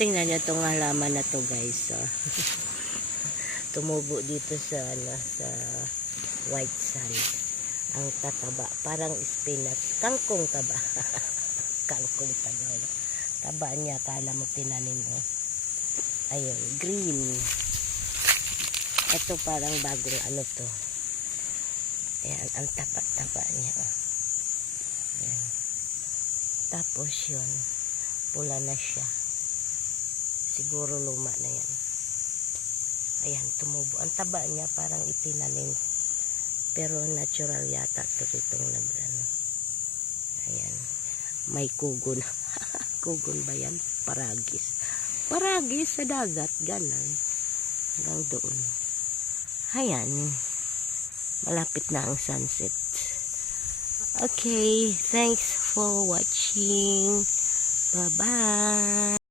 Tingnan nyo itong halaman na to guys. Oh. Tumubo dito sa, sa white sand. Ang tataba. Parang spinach. Kangkong taba. Kangkong taba. Taba niya. Kala mo tinanim. Oh. Ayun. Green. Ito parang bagong ano to. Ayan. Ang taba niya. Oh. Ayan. Tapos yun. Pula na siya. Siguro luma na yan. Ayan, tumubo. Ang taba niya parang itinanim. Pero natural yata ito itong ano. Ayan. May kugon. Kugon ba yan? Paragis. Paragis sa dagat. Ganon. Hanggang doon. Ayan. Malapit na ang sunset. Okay. Thanks for watching. Bye-bye.